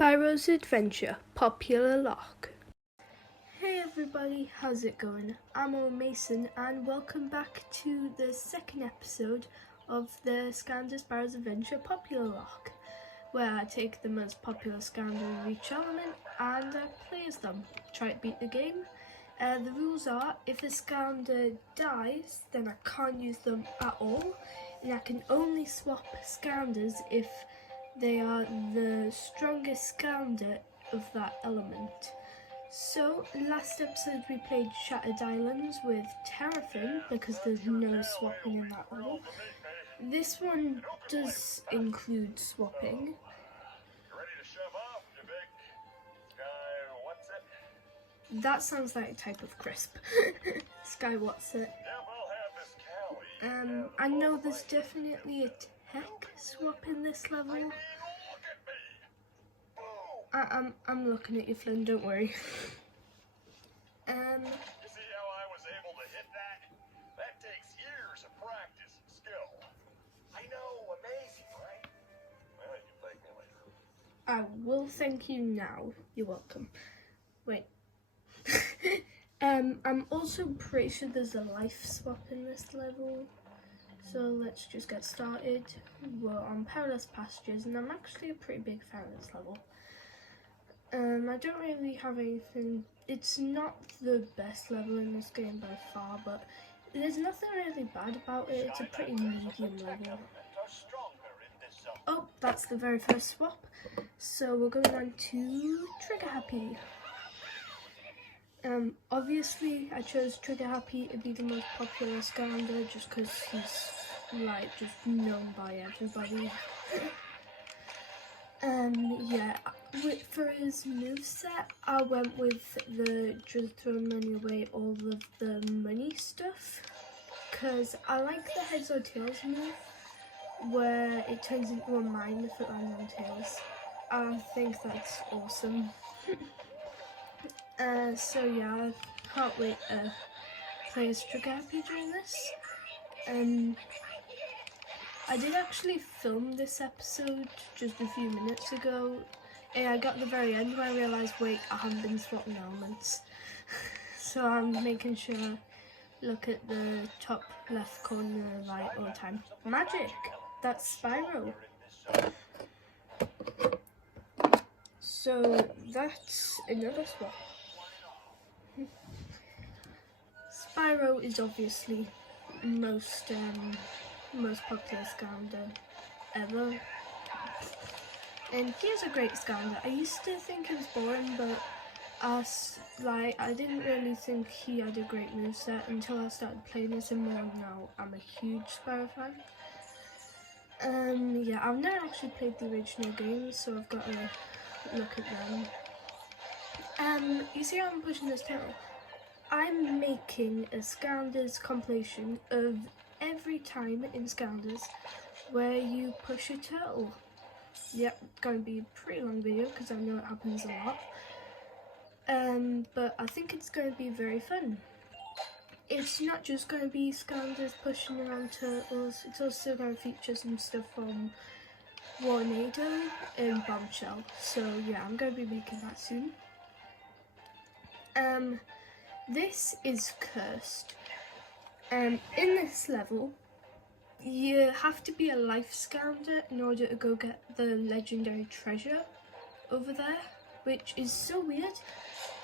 Spyros Adventure, popular locke. Hey everybody, how's it going? I'm Owen Mason and welcome back to the second episode of the Spyros Adventure popular locke, where I take the most popular Skylander of each element and I play as them, try to beat the game. The rules are, if a Skylander dies, then I can't use them at all, and I can only swap Skylanders if they are the strongest Skylander of that element. So, last episode we played Shattered Islands with Terrafin because there's no swapping in that level. This one does include swapping. That sounds like a type of crisp. Skywhatsit. I know there's definitely a tech swap in this level. I'm looking at you, Flynn, don't worry. You see how I was able to hit that? That takes years of practice and skill. I know, amazing, right? Well, you can thank me later. I will thank you now. You're welcome. Wait. I'm also pretty sure there's a life swap in this level. So let's just get started. We're on Perilous Pastures and I'm actually a pretty big fan of this level. I don't really have anything, it's not the best level in this game by far, but there's nothing really bad about it. It's a pretty medium level. Oh, that's the very first swap. So we're going on to Trigger Happy. Obviously I chose Trigger Happy to be the most popular Skylander just because he's like just known by everybody. Yeah, for his moveset I went with the just throw money away all of the money stuff because I like the heads or tails move where it turns into a mine if it lands on tails. I think that's awesome. So yeah, I can't wait to play as Trigger Happy during this. I did actually film this episode just a few minutes ago, and I got to the very end when I realised, wait, I haven't been swapping elements. So I'm making sure I look at the top left corner right all the time. Magic! That's Spyro. So that's another swap. Spyro is obviously most popular Skylander ever, and he is a great Skylander. I used to think he was boring, but I didn't really think he had a great moveset until I started playing this and more, and now I'm a huge Spyro fan. Yeah, I've never actually played the original games, so I've got to look at them. You see how I'm pushing this turtle? I'm making a Skylanders compilation of every time in Skylanders where you push a turtle. Yep, it's going to be a pretty long video because I know it happens a lot. But I think it's going to be very fun. It's not just going to be Skylanders pushing around turtles, it's also going to feature some stuff from Warnado and Bombshell. So yeah, I'm going to be making that soon. This is cursed. In this level, you have to be a life Skylander in order to go get the legendary treasure over there, which is so weird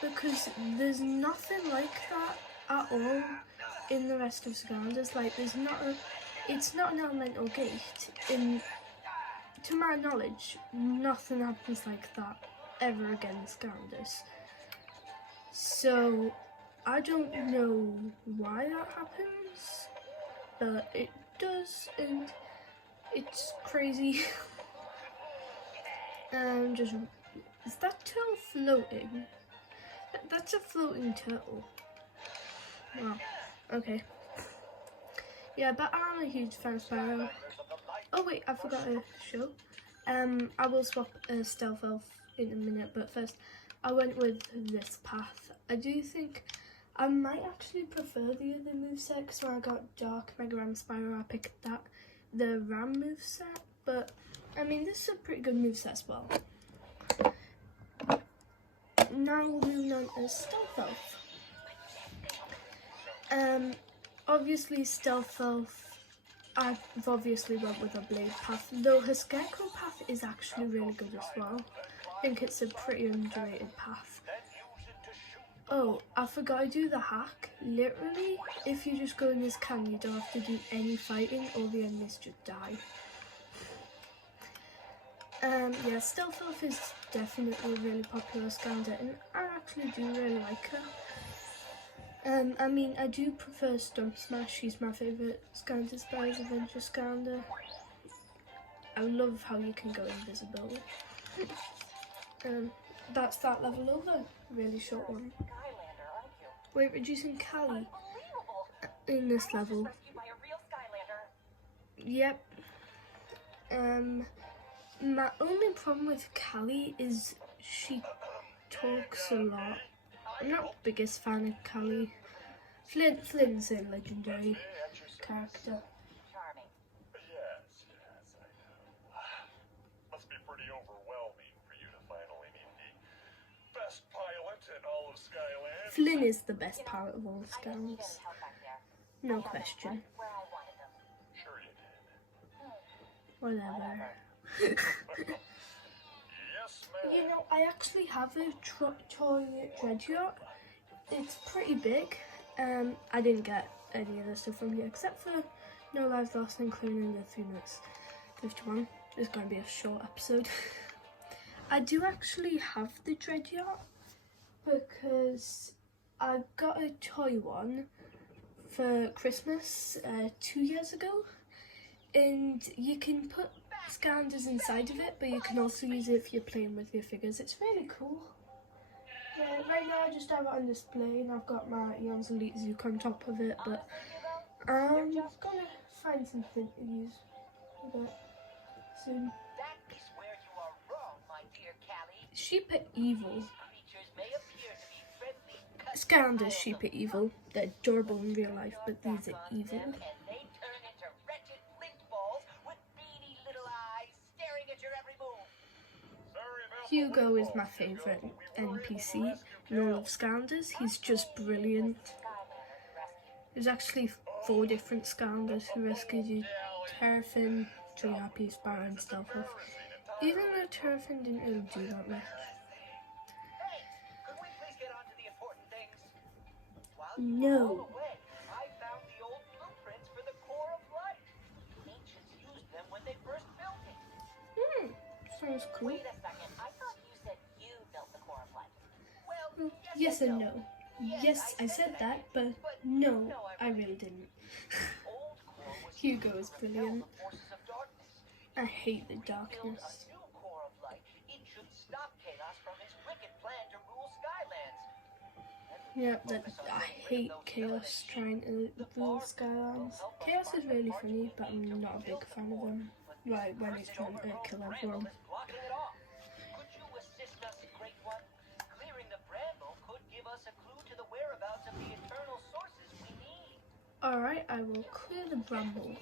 because there's nothing like that at all in the rest of Skylanders. Like, it's not an elemental gate. To my knowledge, nothing happens like that ever again in Skylanders. So I don't know why that happens, but it does, and it's crazy. Is that turtle floating? That's a floating turtle. Wow, okay. Yeah, but I'm a huge fan of Spyro. Oh wait, I forgot to show. I will swap a stealth elf in a minute, but first I went with this path. I do think I might actually prefer the other moveset because when I got Dark Mega Ram Spyro I picked the Ram moveset, but I mean this is a pretty good moveset as well. now moving on to Stealth Elf. Obviously Stealth Elf, I've obviously went with a blade path, though her scarecrow path is actually really good as well. I think it's a pretty underrated path. Oh, I forgot to do the hack. Literally, if you just go in this can, you don't have to do any fighting, all the enemies just die. Yeah, Stealth Elf is definitely a really popular Skylander, and I actually do really like her. I mean, I do prefer Stump Smash. She's my favourite Skylander Spyros Adventure Skylander. I love how you can go invisible. That's that level over. Really short one. Wait, reducing Callie in this level. Yep. My only problem with Callie is she talks a lot. I'm not the biggest fan of Callie. Flynn's a legendary character. Yes, I know. Must be pretty overwhelming for you to finally meet the best pilot in all of Skyland. Flynn is the best pilot of all Skylanders. No question. Sure you did. Whatever. Yes, ma'am. You know, I actually have a toy dread yacht. It's pretty big. I didn't get any of the stuff from here except for no lives lost, including the 3 minutes 51. It's going to be a short episode. I do actually have the dread yacht because I got a toy one for Christmas 2 years ago, and you can put Skylanders inside of it, but you can also use it if you're playing with your figures. It's really cool. Yeah, right now I just have it on display, and I've got my Eons Elite Zook on top of it, but I'm gonna find something to use with it soon. Sheep are evil. Skylanders sheep are evil. They're adorable in real life, but these are evil. Hugo is my favourite NPC in all of Skylanders. He's just brilliant. There's actually 4 different Skylanders who rescued you. Terrafin, Tree Happy, Spyro and Stealth Elf. Even though Terrafin didn't really do that much. No. Sounds cool. Wait a second, I thought you said you built the core of life. Well, Yes and no. Yes, I said that, but no, I really didn't. Hugo is brilliant. I hate the darkness. Yeah, I hate Chaos trying to rule Skylands. Chaos is really funny, but I'm not a big fan of him. Right, when he's trying to kill everyone. Could you assist us, Great One? Clearing the bramble could give us a clue to the whereabouts of the eternal sources we need. Alright, I will clear the bramble.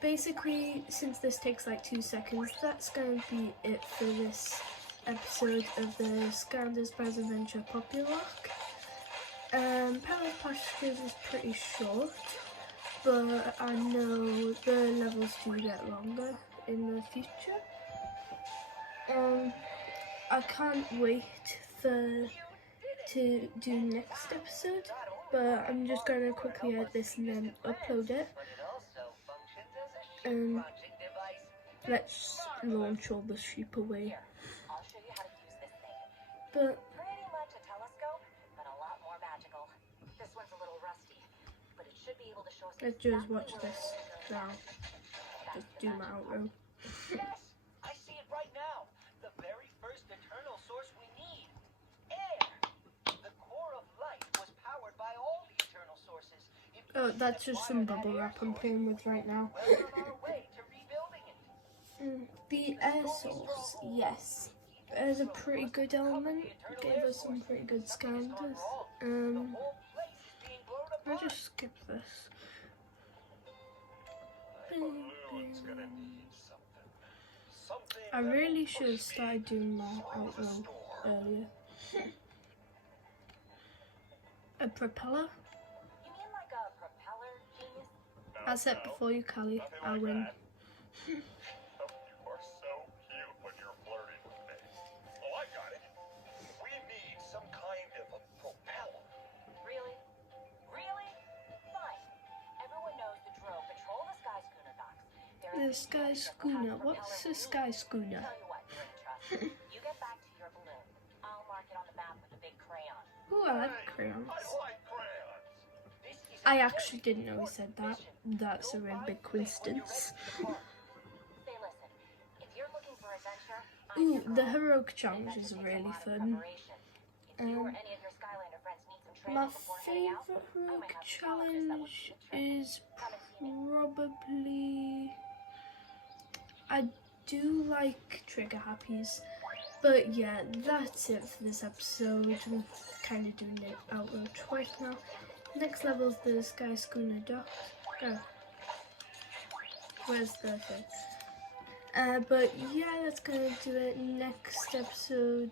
Basically, since this takes like 2 seconds, that's going to be it for this episode of the Skylanders Spyros Adventure Popular Lock. Perilous Pastures is pretty short, but I know the levels do get longer in the future. I can't wait to do next episode, but I'm just going to quickly edit this and then upload it. Let's launch all the sheep away. I'll show you how to use this thing. But Pretty much a telescope, but a lot more magical. This one's a little rusty, but it should be able to show us let's just watch this now. Just do my outro. Yes, I see it right now. The very first eternal source we need. Air. The core of life was powered by all the eternal sources. Oh, that's just some bubble wrap I'm playing with right now. We're on our way to rebuilding it. The air source, yes. It has a pretty good element. It gave us some pretty good Skylanders. I'll just skip this. My balloon's gonna need something. something I that really will should have push me started doing my through the outro storm. earlier. A propeller? You mean like a propeller, genius? I said before you, Callie, Nothing I like win. that. Oh, you are so cute when you're flirting with me. Oh, I got it. We need some kind of a propeller. Really? Really? Fine. Everyone knows the drill patrol the Sky Schooner docks. There The is Sky a ship that has Schooner. the What's propeller a we Sky need. Schooner? Tell you what, you're in trust. You get back to your balloon. I'll mark it on the map with a big crayon. Ooh, I like Hey, crayons. I like crayons. This is I a actually very didn't know he said that. important That's a mission. really You'll big find me when you're ready coincidence. to depart. Say, listen, if you're looking for adventure, I'm Ooh, your the girl. heroic Adventure challenges are takes a really lot of fun. preparation. If you or Um, any of your Skylander friends need some My training before heading out, favourite I heroic might have some challenges that would challenge do the trick. is Come and see me. probably... I do like trigger happies. But yeah, that's it for this episode. I'm kind of doing it outro twice now. Next level is the Sky Schooner dock. Oh. Where's the thing? But yeah, that's gonna do it. Next episode,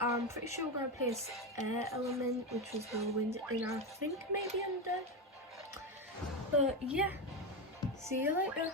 I'm pretty sure we're gonna play as air element, which was whirlwind, and I think maybe undead. But yeah, see you later.